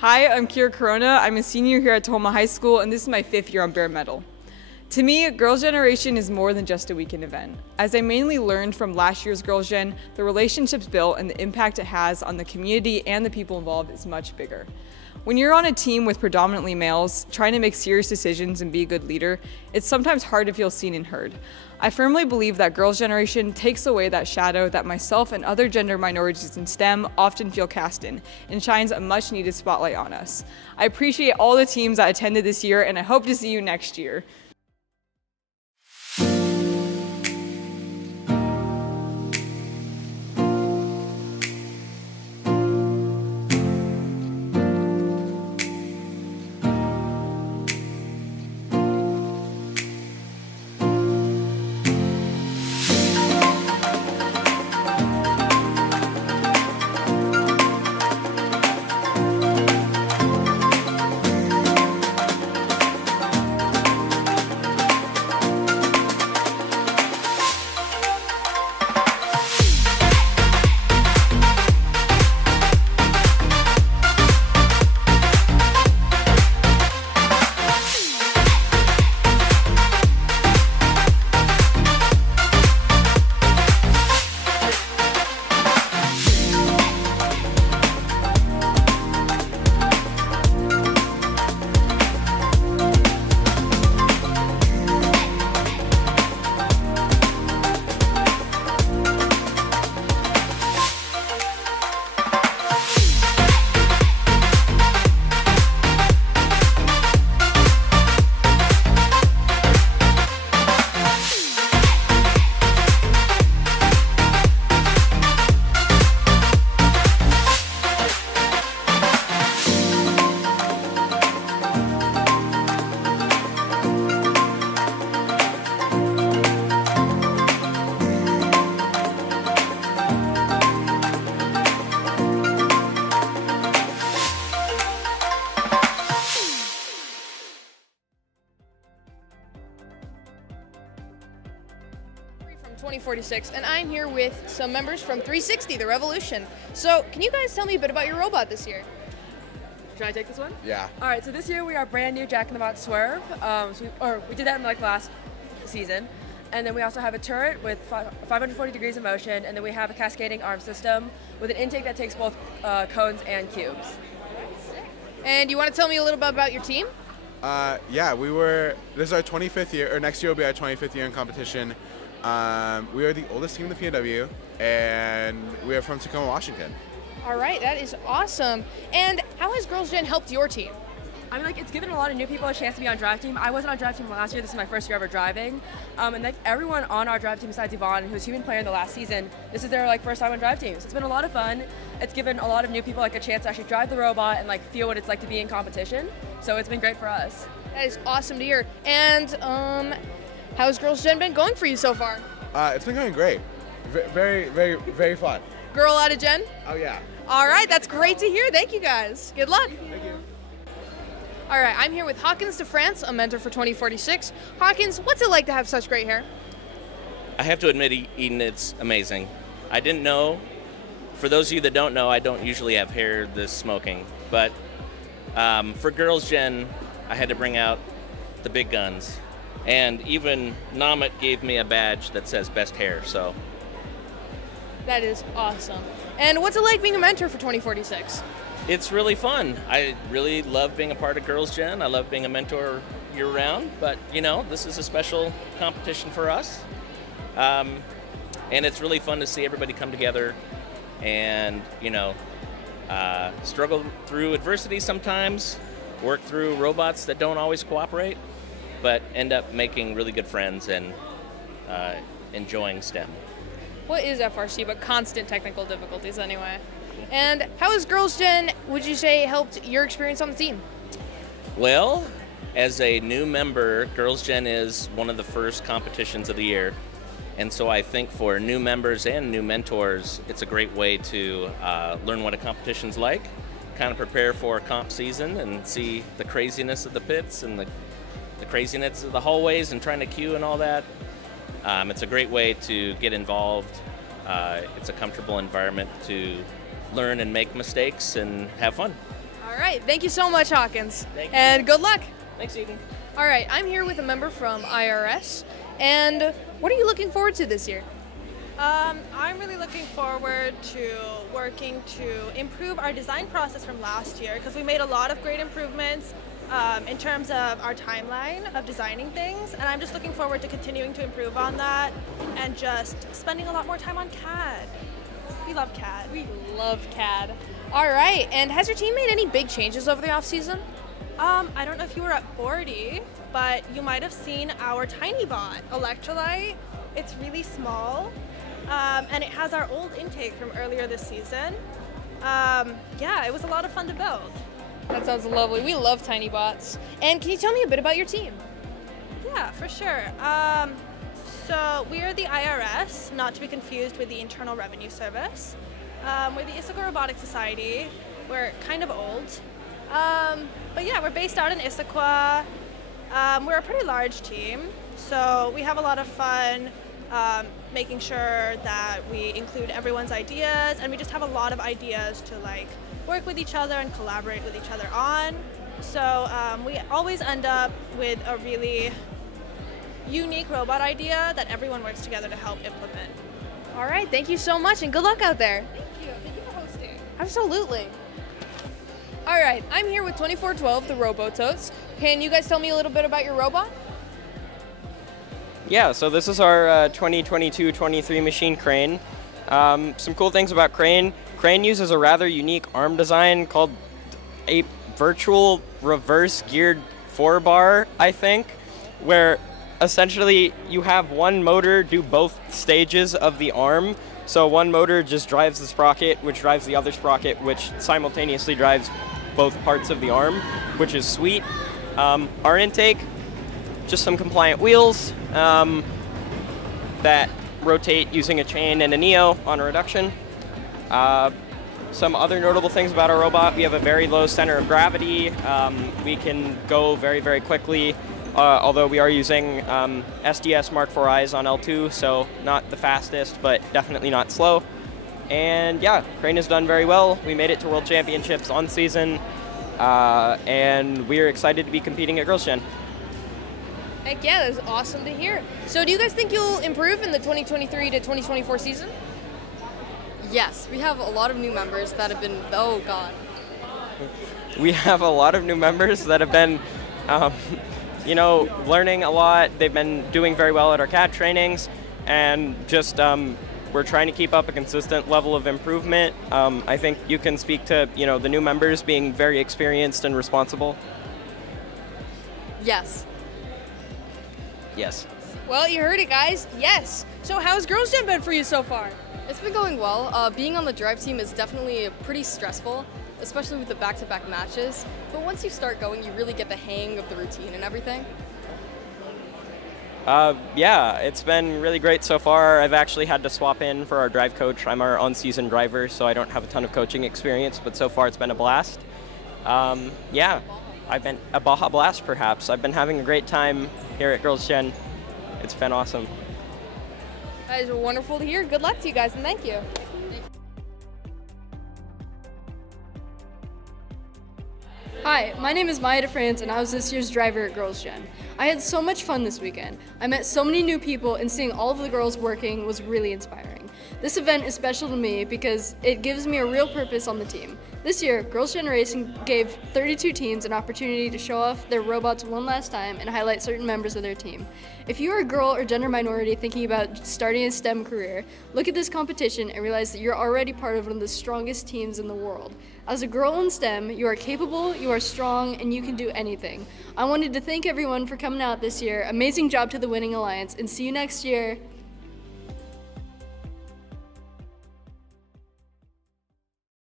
Hi, I'm Kira Corona. I'm a senior here at Tacoma High School, and this is my 5th year on bare metal. To me, Girls' Generation is more than just a weekend event. As I mainly learned from last year's Girls' Gen, the relationships built and the impact it has on the community and the people involved is much bigger. When you're on a team with predominantly males, trying to make serious decisions and be a good leader, it's sometimes hard to feel seen and heard. I firmly believe that Girls' Generation takes away that shadow that myself and other gender minorities in STEM often feel cast in, and shines a much needed spotlight on us. I appreciate all the teams that attended this year, and I hope to see you next year. From 2046, and I'm here with some members from 360, the Revolution. So, can you guys tell me a bit about your robot this year? Should I take this one? Yeah. All right, so this year we are brand new Jack in the Box Swerve. We did that in like last season. And then we also have a turret with 540 degrees of motion, and then we have a cascading arm system with an intake that takes both cones and cubes. And you want to tell me a little bit about your team? Yeah, this is our 25th year, or next year will be our 25th year in competition. We are the oldest team in the PNW, and we are from Tacoma, Washington. All right, that is awesome. And how has Girls' Gen helped your team? I mean, like, it's given a lot of new people a chance to be on drive team. I wasn't on drive team last year. This is my first year ever driving. And like everyone on our drive team besides Yvonne, who's human player in the last season, this is their like first time on drive team. So it's been a lot of fun. It's given a lot of new people like a chance to actually drive the robot and like feel what it's like to be in competition. So it's been great for us. That is awesome to hear. And how's Girls' Gen been going for you so far? It's been going great. Very, very, very fun. Girl out of Gen? Oh yeah. All right, that's great to hear. Thank you guys. Good luck. Thank you. All right, I'm here with Hawkins de France, a mentor for 2046. Hawkins, what's it like to have such great hair? I have to admit, Eden, it's amazing. I didn't know. For those of you that don't know, I don't usually have hair this smoking. But for Girls' Gen, I had to bring out the big guns. And even Namit gave me a badge that says best hair, so. That is awesome. And what's it like being a mentor for 2046? It's really fun. I really love being a part of Girls' Gen. I love being a mentor year-round, but you know, this is a special competition for us. And it's really fun to see everybody come together and, you know, struggle through adversity sometimes, work through robots that don't always cooperate, but end up making really good friends and enjoying STEM. What is FRC but constant technical difficulties anyway? And how has Girls' Gen, would you say, helped your experience on the team? Well, as a new member, Girls' Gen is one of the first competitions of the year. And so I think for new members and new mentors, it's a great way to learn what a competition's like, kind of prepare for comp season and see the craziness of the pits and the craziness of the hallways and trying to queue and all that. It's a great way to get involved. It's a comfortable environment to learn and make mistakes and have fun. All right, thank you so much, Hawkins. Thank you. And good luck. Thanks, Eden. All right, I'm here with a member from IRS. And what are you looking forward to this year? I'm really looking forward to working to improve our design process from last year because we made a lot of great improvements in terms of our timeline of designing things, and I'm just looking forward to continuing to improve on that and just spending a lot more time on CAD. We love CAD. We love CAD. All right, and has your team made any big changes over the off-season? I don't know if you were at 40, but you might have seen our tiny bot, Electrolyte. It's really small, and it has our old intake from earlier this season. Yeah, it was a lot of fun to build. That sounds lovely. We love tiny bots. And can you tell me a bit about your team? Yeah, for sure. So we are the IRS, not to be confused with the Internal Revenue Service. We're the Issaquah Robotic Society. We're kind of old. But yeah, we're based out in Issaquah. We're a pretty large team, so we have a lot of fun making sure that we include everyone's ideas, and we just have a lot of ideas to like work with each other and collaborate with each other on. So we always end up with a really unique robot idea that everyone works together to help implement. All right, thank you so much, and good luck out there. Thank you. Thank you for hosting. Absolutely. All right, I'm here with 2412, the Robototes. Can you guys tell me a little bit about your robot? Yeah, so this is our 2022-23 machine Crane. Some cool things about Crane. Crane uses a rather unique arm design called a virtual reverse geared 4-bar, I think, where essentially you have one motor do both stages of the arm. So one motor just drives the sprocket, which drives the other sprocket, which simultaneously drives both parts of the arm, which is sweet. Our intake, just some compliant wheels that rotate using a chain and a neo on a reduction. Some other notable things about our robot: we have a very low center of gravity. We can go very, very quickly, although we are using SDS Mark IV eyes on L2, so not the fastest, but definitely not slow. And yeah, Crane has done very well. We made it to World Championships on season, and we're excited to be competing at Girls Gen. Heck yeah, that's awesome to hear. So do you guys think you'll improve in the 2023 to 2024 season? Yes, we have a lot of new members that have been, oh God. We have a lot of new members that have been, you know, learning a lot. They've been doing very well at our CAD trainings, and just we're trying to keep up a consistent level of improvement. I think you can speak to, you know, the new members being very experienced and responsible. Yes. Yes. Well, you heard it, guys. Yes. So how's Girls Gen been for you so far? It's been going well. Being on the drive team is definitely pretty stressful, especially with the back-to-back matches. But once you start going, you really get the hang of the routine and everything. Yeah, it's been really great so far. I've actually had to swap in for our drive coach. I'm our on-season driver, so I don't have a ton of coaching experience, but so far it's been a blast. Yeah, I've been a Baja Blast, perhaps. I've been having a great time here at Girls Gen. It's been awesome. That is wonderful to hear. Good luck to you guys, and thank you. Hi, my name is Maya DeFrance, and I was this year's driver at Girls Gen. I had so much fun this weekend. I met so many new people, and seeing all of the girls working was really inspiring. This event is special to me because it gives me a real purpose on the team. This year, Girls Gen Racing gave 32 teams an opportunity to show off their robots one last time and highlight certain members of their team. If you are a girl or gender minority thinking about starting a STEM career, look at this competition and realize that you're already part of one of the strongest teams in the world. As a girl in STEM, you are capable, you are strong, and you can do anything. I wanted to thank everyone for coming out this year. Amazing job to the Winning Alliance, and see you next year.